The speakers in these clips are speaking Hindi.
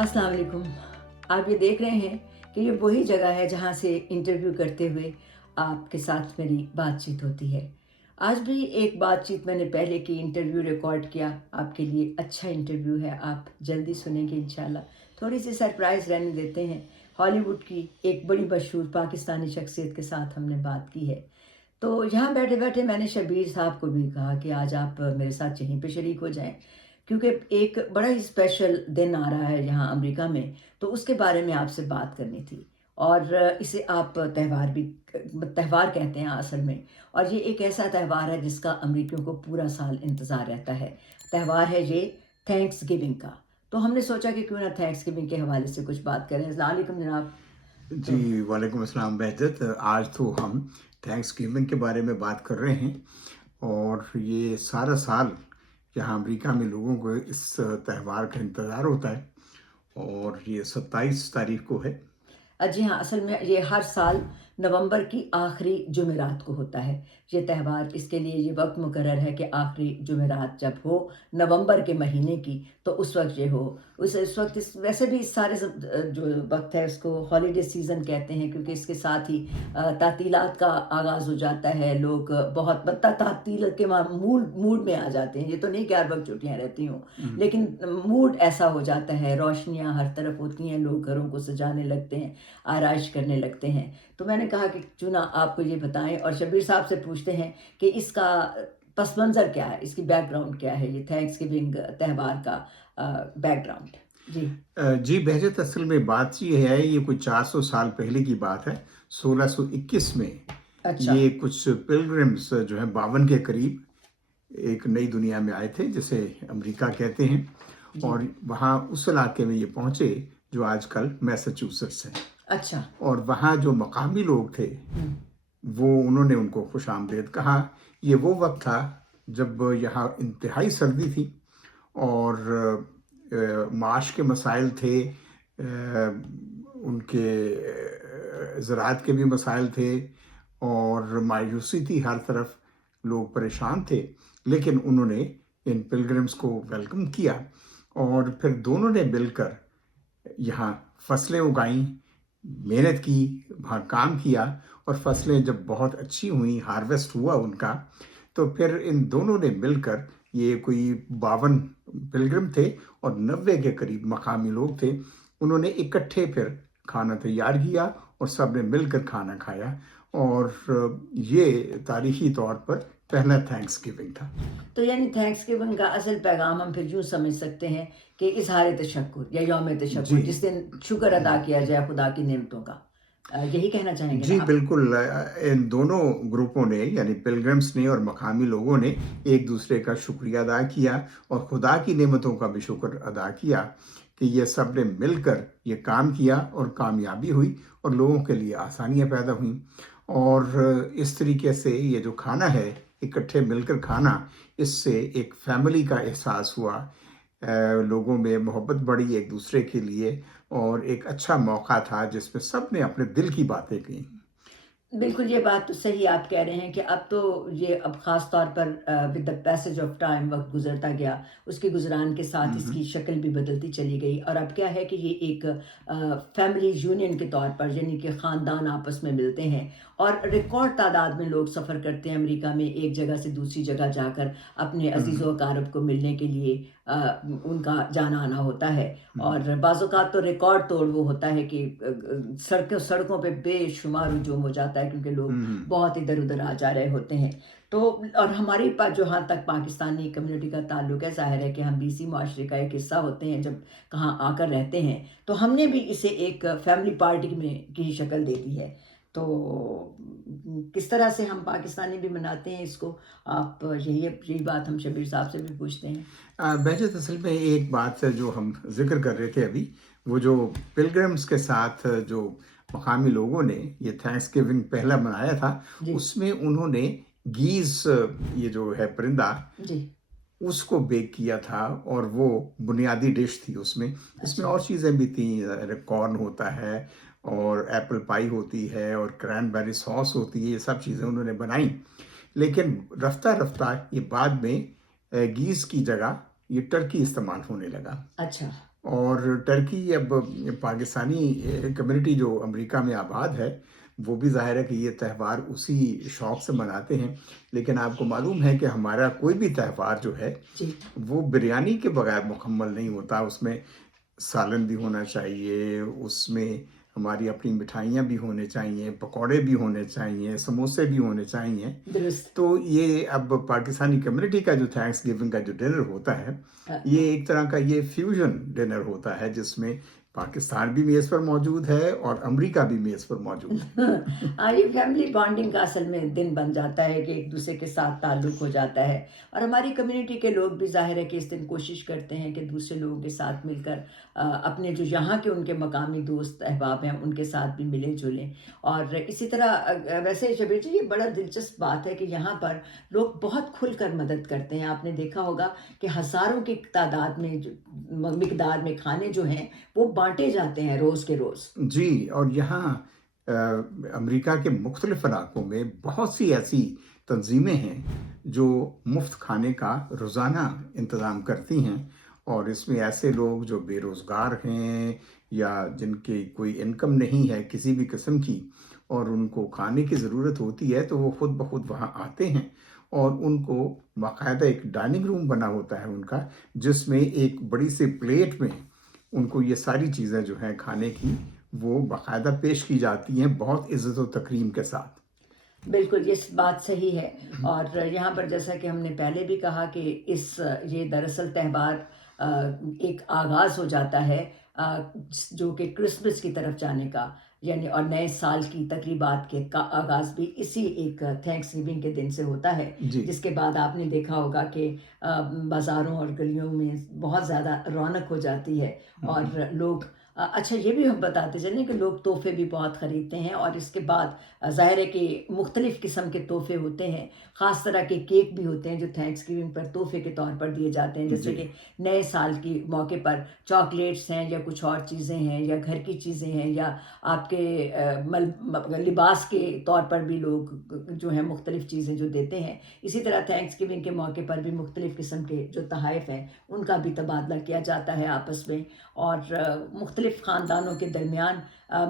अस्सलाम वालेकुम। आप ये देख रहे हैं कि ये वही जगह है जहाँ से इंटरव्यू करते हुए आपके साथ मेरी बातचीत होती है। आज भी एक बातचीत मैंने पहले की इंटरव्यू रिकॉर्ड किया आपके लिए अच्छा इंटरव्यू है, आप जल्दी सुनेंगे इंशाल्लाह। थोड़ी-सी सरप्राइज़ रहने देते हैं। हॉलीवुड की एक बड़ी मशहूर पाकिस्तानी शख्सियत के साथ हमने बात की है। तो यहाँ बैठे-बैठे मैंने शब्बीर साहब को भी कहा कि आज आप मेरे साथ यहीं पे शरीक हो जाएँ, क्योंकि एक बड़ा ही स्पेशल दिन आ रहा है यहाँ अमेरिका में, तो उसके बारे में आपसे बात करनी थी। और इसे आप त्यौहार कहते हैं असल में, और ये एक ऐसा त्यौहार है जिसका अमरीकियों को पूरा साल इंतज़ार रहता है। त्यौहार है ये थैंक्सगिविंग का। तो हमने सोचा कि क्यों ना थैंक्सगिविंग के हवाले से कुछ बात करें। अस्सलाम वालेकुम जनाब। तो जी, वालेकुम अस्सलाम बेहजत। आज तो हम थैंक्सगिविंग के बारे में बात कर रहे हैं और ये सारा साल यहाँ अमेरिका में लोगों को इस त्यौहार का इंतज़ार होता है और ये 27 तारीख को है। जी हाँ, असल में ये हर साल नवंबर की आखिरी जुमेरात को होता है, ये त्यौहार। इसके लिए ये वक़्त मुकर्रर है कि आखिरी जुमेरात जब हो नवंबर के महीने की, तो उस वक़्त ये हो। उस वक़्त इस वैसे भी इस सारे जो वक़्त है उसको हॉलिडे सीज़न कहते हैं, क्योंकि इसके साथ ही तातीलात का आगाज़ हो जाता है। लोग बहुत तातील के मूड मूड में आ जाते हैं। ये तो नहीं कि हर वक़्त छुट्टियाँ रहती हों, हुँ। लेकिन मूड ऐसा हो जाता है, रोशनियाँ हर तरफ होती हैं, लोग घरों को सजाने लगते हैं, आराइश करने लगते हैं। तो मैंने कहा कि क्यों ना आपको ये बताएँ और शब्बीर साहब से पूछते हैं कि इसका पस मंज़र क्या है? इसकी बैकग्राउंड क्या है? ये थैंक्सगिविंग त्योहार का बैकग्राउंड? जी। जी बेहजत, असल में बात ये है, ये कोई 400 साल पहले की बात है। 1621 में अच्छा। ये कुछ पिलग्रिम्स जो हैं 52 के करीब एक नई दुनिया में आए थे, जिसे अमेरिका कहते हैं। जी। और वहाँ उस इलाके में ये पहुँचे जो आजकल मैसाचुसेट्स है। अच्छा। और वहाँ जो मकामी लोग थे, हुँ। वो उन्होंने उनको खुशामदीद कहा। ये वो वक़्त था जब यहाँ इंतहाई सर्दी थी और माश के मसाइल थे, उनके ज़राअत के भी मसाइल थे और मायूसी थी हर तरफ, लोग परेशान थे। लेकिन उन्होंने इन पिलग्रिम्स को वेलकम किया और फिर दोनों ने मिलकर यहाँ फसलें उगाईं, मेहनत की, वहाँ काम किया और फसलें जब बहुत अच्छी हुईं, हार्वेस्ट हुआ उनका, तो फिर इन दोनों ने मिलकर, ये कोई 52 पिलग्रिम थे और 90 के करीब मकामी लोग थे, उन्होंने इकट्ठे फिर खाना तैयार किया और सबने मिलकर खाना खाया। और ये तारीखी तौर पर पहला थैंक्सगिविंग था। तो यानी थैंक्सगिविंग का असल पैगाम हम फिर यूँ समझ सकते हैं कि इज़हार तशक्कुर या यौम जी। तशक्कुर, जिस दिन शुक्र अदा किया जाए खुदा की नेमतों का। यही कहना चाहेंगे ना जी, आप? बिल्कुल। इन दोनों ग्रुपों ने, यानी पिलग्रिम्स ने और मकामी लोगों ने, एक दूसरे का शुक्रिया अदा किया और खुदा की नेमतों का भी शुक्र अदा किया कि ये सब ने मिलकर ये काम किया और कामयाबी हुई और लोगों के लिए आसानियाँ पैदा हुईं। और इस तरीके से ये जो खाना है, इकट्ठे मिलकर खाना, इससे एक फैमिली का एहसास हुआ। लोगों में मोहब्बत बढ़ी एक दूसरे के लिए और एक अच्छा मौका था जिसमें सब ने अपने दिल की बातें की। बिल्कुल, ये बात तो सही आप कह रहे हैं कि अब तो ये अब ख़ास तौर पर with the passage of time वक़्त गुज़रता गया, उसके गुज़रान के साथ हुँ, हुँ। इसकी शक्ल भी बदलती चली गई, और अब क्या है कि ये एक फैमिली यूनियन के तौर पर, यानी कि ख़ानदान आपस में मिलते हैं और रिकॉर्ड तादाद में लोग सफ़र करते हैं अमेरिका में, एक जगह से दूसरी जगह जाकर अपने हुँ, अज़ीज़ व हुँ। अक़ारब को मिलने के लिए उनका जाना-आना होता है। हुँ, हुँ। और बाज़ औक़ात तो रिकॉर्ड तोड़ वो होता है कि सड़कों पे बेशुमार हुजूम हो जाता है, क्योंकि लोग हुँ, हुँ। बहुत इधर-उधर आ जा रहे होते हैं। तो और हमारी जहाँ तक पाकिस्तानी कम्युनिटी का ताल्लुक है, ज़ाहिर है कि हम बीसी मुआशरे का एक हिस्सा होते हैं जब कहाँ आकर रहते हैं, तो हमने भी इसे एक फैमिली पार्टी में की शक्ल दे दी है। तो किस तरह से हम पाकिस्तानी भी मनाते हैं इसको, आप यही बात हम शब्बीर साहब से भी पूछते हैं। बहजत, असल में एक बात है जो हम ज़िक्र कर रहे थे अभी, वो जो पिलग्रिम्स के साथ जो मकामी लोगों ने ये थैंक्सगिविंग पहला मनाया था, जी। उसमें उन्होंने गीज़, ये जो है परिंदा, जी। उसको बेक किया था और वो बुनियादी डिश थी उसमें। इसमें अच्छा। और चीज़ें भी थीं, कॉर्न होता है और एप्पल पाई होती है और क्रैनबेरी सॉस होती है, ये सब चीज़ें उन्होंने बनाई। लेकिन रफ्ता-रफ्ता ये बाद में गीज़ की जगह ये टर्की इस्तेमाल होने लगा। अच्छा। और टर्की अब पाकिस्तानी कम्युनिटी जो अमेरिका में आबाद है, वो भी ज़ाहिर है कि ये त्यौहार उसी शौक़ से मनाते हैं। लेकिन आपको मालूम है कि हमारा कोई भी त्यौहार जो है, जी। वो बिरयानी के बगैर मुकम्मल नहीं होता। उसमें सालन भी होना चाहिए, उसमें हमारी अपनी मिठाइयाँ भी होने चाहिए, पकौड़े भी होने चाहिए, समोसे भी होने चाहिए। दुरुस्त। तो ये अब पाकिस्तानी कम्युनिटी का जो थैंक्सगिविंग का जो डिनर होता है, अ, ये एक तरह का ये फ्यूजन डिनर होता है जिसमें पाकिस्तान भी मेज़ पर मौजूद है और अमेरिका भी मेज़ पर मौजूद है। हाँ, ये फैमिली बॉन्डिंग का असल में दिन बन जाता है कि एक दूसरे के साथ ताल्लुक हो जाता है। और हमारी कम्युनिटी के लोग भी ज़ाहिर है कि इस दिन कोशिश करते हैं कि दूसरे लोगों के साथ मिलकर अपने जो यहाँ के उनके मकामी दोस्त अहबाब हैं उनके साथ भी मिलें जुलें। और इसी तरह वैसे शबीर जी, ये बड़ा दिलचस्प बात है कि यहाँ पर लोग बहुत खुलकर मदद करते हैं। आपने देखा होगा कि हज़ारों की तादाद में जो मिकदार में खाने जो हैं वो बांटे जाते हैं रोज़ के रोज़। जी, और यहाँ अमेरिका के मुख्तलिफ इलाकों में बहुत सी ऐसी तंजीमें हैं जो मुफ्त खाने का रोज़ाना इंतज़ाम करती हैं। और इसमें ऐसे लोग जो बेरोज़गार हैं या जिनकी कोई इनकम नहीं है किसी भी किस्म की और उनको खाने की ज़रूरत होती है, तो वो खुद ब खुद वहाँ आते हैं और उनको बाकायदा एक डाइनिंग रूम बना होता है उनका, जिसमें एक बड़ी सी प्लेट में उनको ये सारी चीज़ें जो हैं खाने की, वो बाकायदा पेश की जाती हैं बहुत इज़्ज़त व तकरीम के साथ। बिल्कुल, ये बात सही है। और यहाँ पर जैसा कि हमने पहले भी कहा कि ये दरअसल त्योहार अ, एक आगाज़ हो जाता है जो कि क्रिसमस की तरफ जाने का, यानी और नए साल की तक़रीबात के का आगाज़ भी इसी एक थैंक्सगिविंग के दिन से होता है। जी। जिसके बाद आपने देखा होगा कि बाज़ारों और गलियों में बहुत ज़्यादा रौनक हो जाती है। हुँ, हुँ। और लोग अच्छा, ये भी हम बताते चलें कि लोग तोहफ़े भी बहुत ख़रीदते हैं। और इसके बाद ज़ाहिर है कि मुख्तलिफ़ किस्म के तोहफ़े होते हैं, ख़ास तरह के केक भी होते हैं जो थैंक्सगिविंग पर तोहफ़े के तौर पर दिए जाते हैं। जैसे जी। कि नए साल की मौके पर चॉकलेट्स हैं या कुछ और चीज़ें हैं या घर की चीज़ें हैं या आपके लिबास के तौर पर भी लोग जो हैं मुख्तलिफ़ चीज़ें जो देते हैं। इसी तरह थैंक्सगिविंग के मौके पर भी मुख्तलिफ़ किस्म के जो तोहफ़े हैं उनका भी तबादला किया जाता है आपस में। और मुख्तलिफ़ ख़ानदानों के दरमियान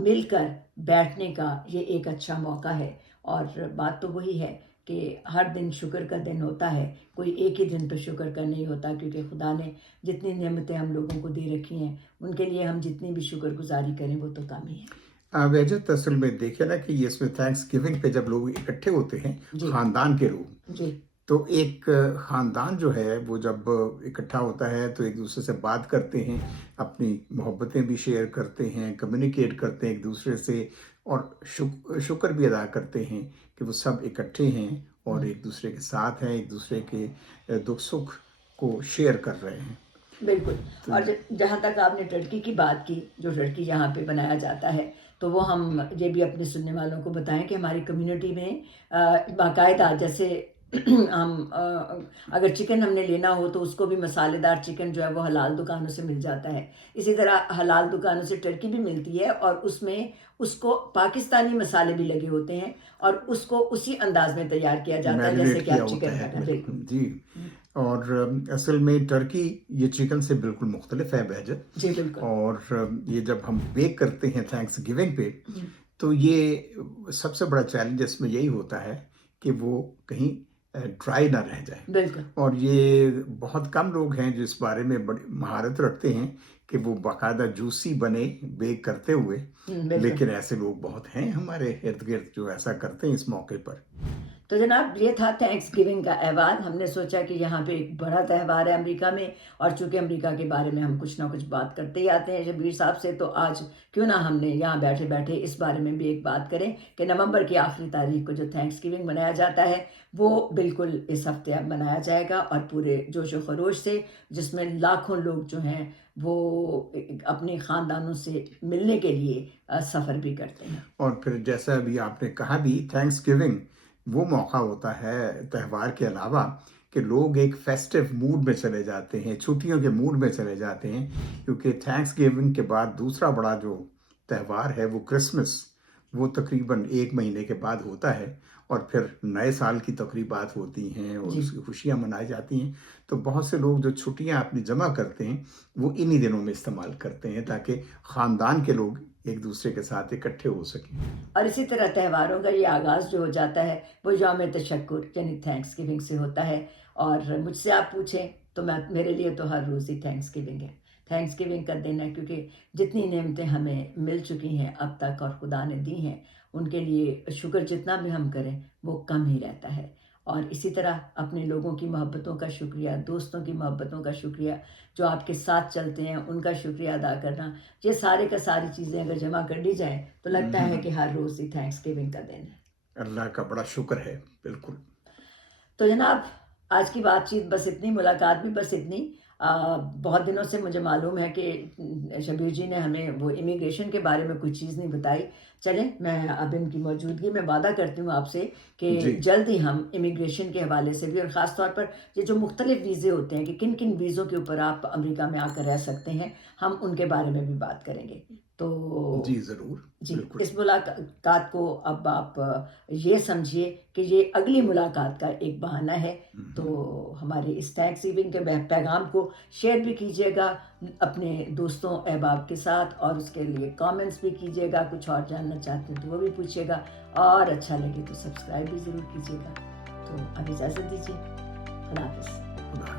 मिलकर बैठने का ये एक अच्छा मौका है। और बात तो वही है कि हर दिन शुक्र का दिन होता है, कोई एक ही दिन तो शुक्र का नहीं होता, क्योंकि खुदा ने जितनी नेमतें हम लोगों को दे रखी हैं उनके लिए हम जितनी भी शुक्रगुज़ारी करें वो तो कम ही है। वजह असल में देखिए ना कि ये इसमें थैंक्सगिविंग पे जब लोग इकट्ठे होते हैं, जी। ख़ानदान के लोग, जी। तो एक ख़ानदान जो है वो जब इकट्ठा होता है तो एक-दूसरे से बात करते हैं, अपनी मोहब्बतें भी शेयर करते हैं, कम्युनिकेट करते हैं एक-दूसरे से और शुक्र भी अदा करते हैं कि वो सब इकट्ठे हैं और हम्म, एक-दूसरे के साथ हैं, एक-दूसरे के दुख-सुख को शेयर कर रहे हैं। बिल्कुल। तो और जहाँ तक आपने टर्की की बात की, जो टर्की यहाँ पे बनाया जाता है, तो वो हम ये भी अपने सुनने वालों को बताएं कि हमारी कम्युनिटी में बाकायदा जैसे हम अगर चिकन हमने लेना हो तो उसको भी मसालेदार चिकन जो है वो हलाल दुकानों से मिल जाता है। इसी तरह हलाल दुकानों से टर्की भी मिलती है और उसमें उसको पाकिस्तानी मसाले भी लगे होते हैं और उसको उसी अंदाज में तैयार किया जाता है जैसे मैरिनेट कि किया आप होता चिकन है खाना। बिल्कुल। जी। और असल में टर्की ये चिकन से बिल्कुल मुख्तलिफ है बहजत। जी बिल्कुल। और ये जब हम बेक करते हैं थैंक्सगिविंग पे, हम्म, तो ये सबसे बड़ा चैलेंज इसमें यही होता है कि वो कहीं ड्राई ना रह जाए। बिल्कुल। और ये बहुत कम लोग हैं जो इस बारे में बड़ी महारत रखते हैं कि वो बाकायदा जूसी बने बेक करते हुए। बिल्कुल। लेकिन ऐसे लोग बहुत हैं हमारे इर्द-गिर्द जो ऐसा करते हैं इस मौके पर। तो जनाब, ये था थैंक्सगिविंग का अहवाल। हमने सोचा कि यहाँ पे एक बड़ा त्यौहार है अमेरिका में, और चूंकि अमेरिका के बारे में हम कुछ ना कुछ बात करते ही आते हैं शबीर साहब से, तो आज क्यों ना हमने यहाँ बैठे बैठे इस बारे में भी एक बात करें कि नवंबर की आखिरी तारीख को जो थैंक्सगिविंग मनाया जाता है वो बिल्कुल इस हफ्ते अब मनाया जाएगा और पूरे जोश व खरोश से, जिसमें लाखों लोग जो हैं वो अपने ख़ानदानों से मिलने के लिए सफ़र भी करते हैं। और फिर जैसा अभी आपने कहा भी, थैंक्सगिविंग वो मौका होता है त्यौहार के अलावा कि लोग एक फेस्टिव मूड में चले जाते हैं, छुट्टियों के मूड में चले जाते हैं, क्योंकि थैंक्सगिविंग के बाद दूसरा बड़ा जो त्यौहार है वो क्रिसमस, वो तकरीबन 1 महीने के बाद होता है। और फिर नए साल की तकरीबात होती हैं और जी। उसकी खुशियाँ मनाई जाती हैं, तो बहुत से लोग जो छुट्टियाँ अपनी जमा करते हैं, वो इन्हीं दिनों में इस्तेमाल करते हैं ताकि ख़ानदान के लोग एक दूसरे के साथ इकट्ठे हो सकें। और इसी तरह त्योहारों का ये आगाज़ जो हो जाता है वो यौम तशक्कुर यानी थैंक्सगिविंग से होता है। और मुझसे आप पूछें तो मैं मेरे लिए तो हर रोज़ ही थैंक्सगिविंग है। थैंक्सगिविंग का दिन है क्योंकि जितनी नेमतें हमें मिल चुकी हैं अब तक और खुदा ने दी हैं, उनके लिए शुक्र जितना भी हम करें वो कम ही रहता है। और इसी तरह अपने लोगों की मोहब्बतों का शुक्रिया, दोस्तों की मोहब्बतों का शुक्रिया, जो आपके साथ चलते हैं उनका शुक्रिया अदा करना, ये सारे का सारी चीज़ें अगर जमा कर ली जाएँ तो लगता है कि हर रोज़ ही थैंक्सगिविंग का दिन है। अल्लाह का बड़ा शुक्र है, बिल्कुल। तो जनाब आज की बातचीत बस इतनी, मुलाकात भी बस इतनी। बहुत दिनों से मुझे मालूम है कि शबीर जी ने हमें वो इमिग्रेशन के बारे में कोई चीज़ नहीं बताई। चलें, मैं अब इनकी मौजूदगी में वादा करती हूँ आपसे कि जी, जल्द ही हम इमिग्रेशन के हवाले से भी और ख़ास तौर पर ये जो मुख्तलिफ़ वीज़े होते हैं कि किन-किन वीज़ों के ऊपर आप अमेरिका में आकर रह सकते हैं, हम उनके बारे में भी बात करेंगे। तो जी, ज़रूर, जी, बिल्कुल। इस मुलाकात को अब आप ये समझिए कि ये अगली मुलाकात का एक बहाना है। हुँ, तो हुँ। हमारे इस थैंक्सगिविंग के पैगाम को शेयर भी कीजिएगा अपने दोस्तों अहबाब के साथ और उसके लिए कमेंट्स भी कीजिएगा। कुछ और जानना चाहते हैं तो वो भी पूछिएगा और अच्छा लगे तो सब्सक्राइब भी ज़रूर कीजिएगा। तो अब इजाज़त दीजिए। खुदा हाफ़िज़। खुदा